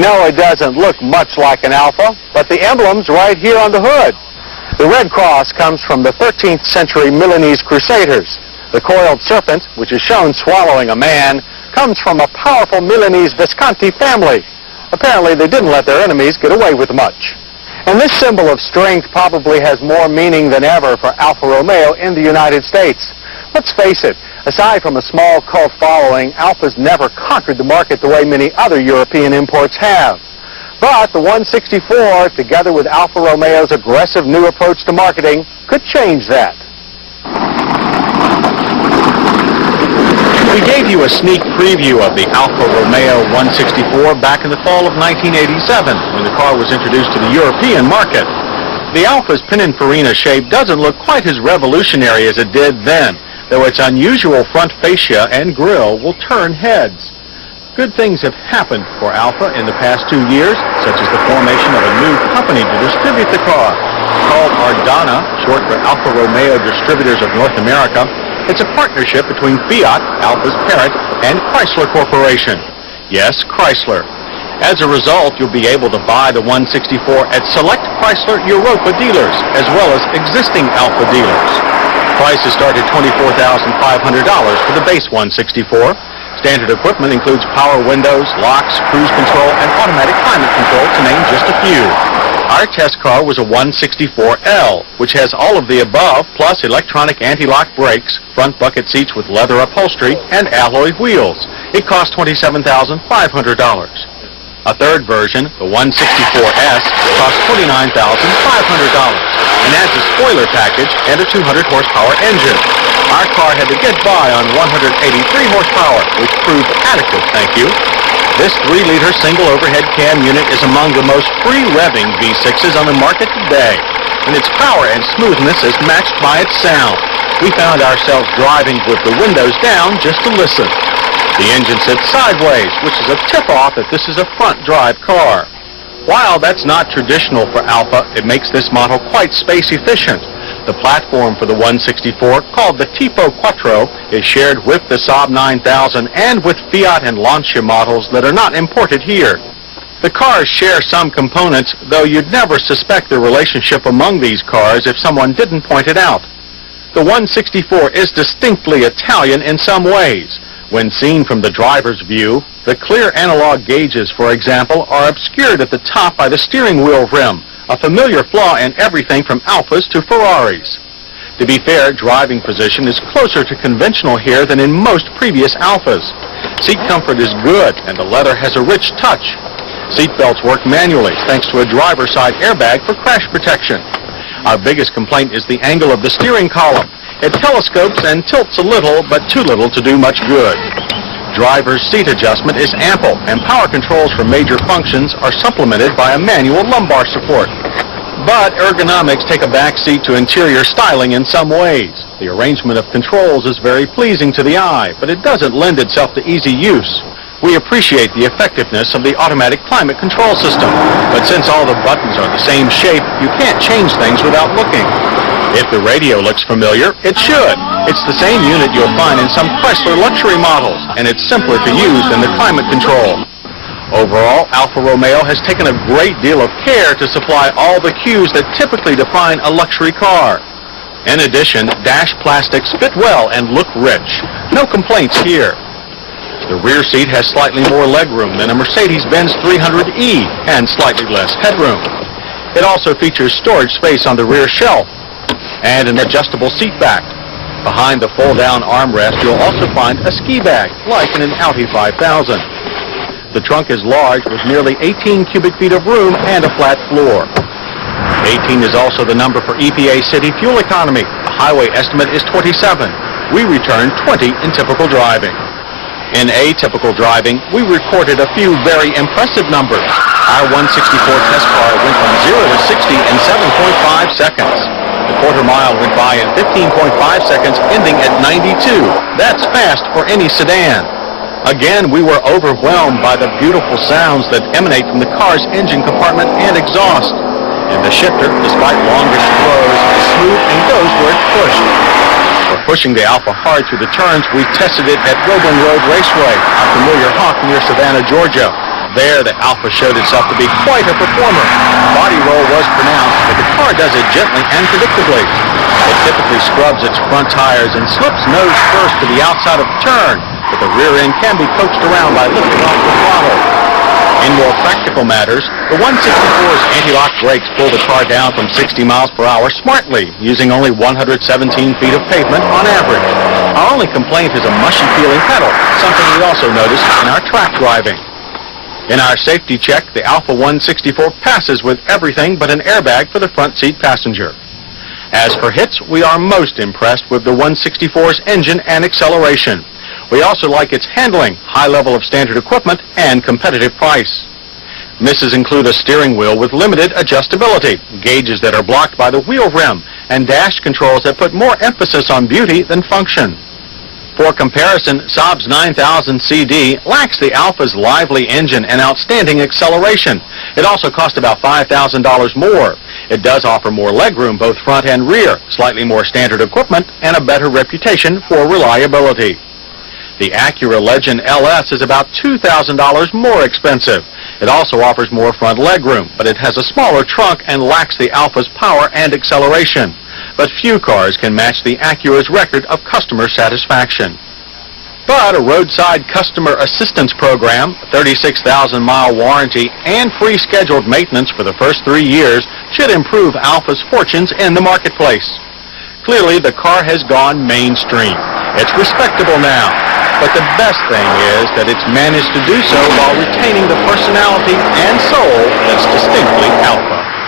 know it doesn't look much like an Alfa, but the emblem's right here on the hood. The red cross comes from the 13th century Milanese Crusaders. The coiled serpent, which is shown swallowing a man, comes from a powerful Milanese Visconti family. Apparently, they didn't let their enemies get away with much. And this symbol of strength probably has more meaning than ever for Alfa Romeo in the United States. Let's face it, aside from a small cult following, Alfa's never conquered the market the way many other European imports have. But the 164, together with Alfa Romeo's aggressive new approach to marketing, could change that. We gave you a sneak preview of the Alfa Romeo 164 back in the fall of 1987, when the car was introduced to the European market. The Alfa's Pininfarina shape doesn't look quite as revolutionary as it did then, though its unusual front fascia and grille will turn heads. Good things have happened for Alfa in the past 2 years, such as the formation of a new company to distribute the car. Called Ardana, short for Alfa Romeo Distributors of North America, it's a partnership between Fiat, Alfa's parent, and Chrysler Corporation. Yes, Chrysler. As a result, you'll be able to buy the 164 at select Chrysler Europa dealers, as well as existing Alfa dealers. Prices start at $24,500 for the base 164. Standard equipment includes power windows, locks, cruise control, and automatic climate control, to name just a few. Our test car was a 164L, which has all of the above, plus electronic anti-lock brakes, front bucket seats with leather upholstery, and alloy wheels. It cost $27,500. A third version, the 164S, costs $29,500 and adds a spoiler package and a 200 horsepower engine. Our car had to get by on 183 horsepower, which proved adequate, thank you. This 3-liter single overhead cam unit is among the most free-revving V6s on the market today, and its power and smoothness is matched by its sound. We found ourselves driving with the windows down just to listen. The engine sits sideways, which is a tip-off that this is a front-drive car. While that's not traditional for Alfa, it makes this model quite space-efficient. The platform for the 164, called the Tipo Quattro, is shared with the SAAB 9000 and with Fiat and Lancia models that are not imported here. The cars share some components, though you'd never suspect the relationship among these cars if someone didn't point it out. The 164 is distinctly Italian in some ways. When seen from the driver's view, the clear analog gauges, for example, are obscured at the top by the steering wheel rim, a familiar flaw in everything from Alfas to Ferraris. To be fair, driving position is closer to conventional here than in most previous Alfas. Seat comfort is good, and the leather has a rich touch. Seat belts work manually, thanks to a driver's side airbag for crash protection. Our biggest complaint is the angle of the steering column. It telescopes and tilts a little, but too little to do much good. Driver's seat adjustment is ample, and power controls for major functions are supplemented by a manual lumbar support. But ergonomics take a backseat to interior styling in some ways. The arrangement of controls is very pleasing to the eye, but it doesn't lend itself to easy use. We appreciate the effectiveness of the automatic climate control system, but since all the buttons are the same shape, you can't change things without looking. If the radio looks familiar, it should. It's the same unit you'll find in some Chrysler luxury models, and it's simpler to use than the climate control. Overall, Alfa Romeo has taken a great deal of care to supply all the cues that typically define a luxury car. In addition, dash plastics fit well and look rich. No complaints here. The rear seat has slightly more legroom than a Mercedes-Benz 300E and slightly less headroom. It also features storage space on the rear shelf and an adjustable seat back. Behind the fold-down armrest, you'll also find a ski bag, like in an Audi 5000. The trunk is large, with nearly 18 cubic feet of room and a flat floor. 18 is also the number for EPA city fuel economy. The highway estimate is 27. We returned 20 in typical driving. In atypical driving, we recorded a few very impressive numbers. Our 164 test car went from 0 to 60 in 7.5 seconds. The quarter mile went by in 15.5 seconds, ending at 92. That's fast for any sedan. Again, we were overwhelmed by the beautiful sounds that emanate from the car's engine compartment and exhaust. And the shifter, despite longish throws, is smooth and goes where it's pushed. For pushing the Alfa hard through the turns, we tested it at Roebling Road Raceway, our familiar haunt near Savannah, Georgia. There, the Alfa showed itself to be quite a performer. Body roll was pronounced, but the car does it gently and predictably. It typically scrubs its front tires and slips nose first to the outside of the turn, but the rear end can be coaxed around by lifting off the throttle. In more practical matters, the 164's anti-lock brakes pull the car down from 60 miles per hour smartly, using only 117 feet of pavement on average. Our only complaint is a mushy-feeling pedal, something we also noticed in our track driving. In our safety check, the Alfa 164 passes with everything but an airbag for the front seat passenger. As for hits, we are most impressed with the 164's engine and acceleration. We also like its handling, high level of standard equipment, and competitive price. Misses include a steering wheel with limited adjustability, gauges that are blocked by the wheel rim, and dash controls that put more emphasis on beauty than function. For comparison, SAAB's 9000 CD lacks the Alfa's lively engine and outstanding acceleration. It also costs about $5,000 more. It does offer more legroom, both front and rear, slightly more standard equipment, and a better reputation for reliability. The ACURA Legend LS is about $2,000 more expensive. It also offers more front legroom, but it has a smaller trunk and lacks the Alfa's power and acceleration. But few cars can match the ACURA's record of customer satisfaction. But a roadside customer assistance program, a 36,000-mile warranty, and free scheduled maintenance for the first 3 years should improve Alfa's fortunes in the marketplace. Clearly, the car has gone mainstream. It's respectable now, but the best thing is that it's managed to do so while retaining the personality and soul that's distinctly Alfa.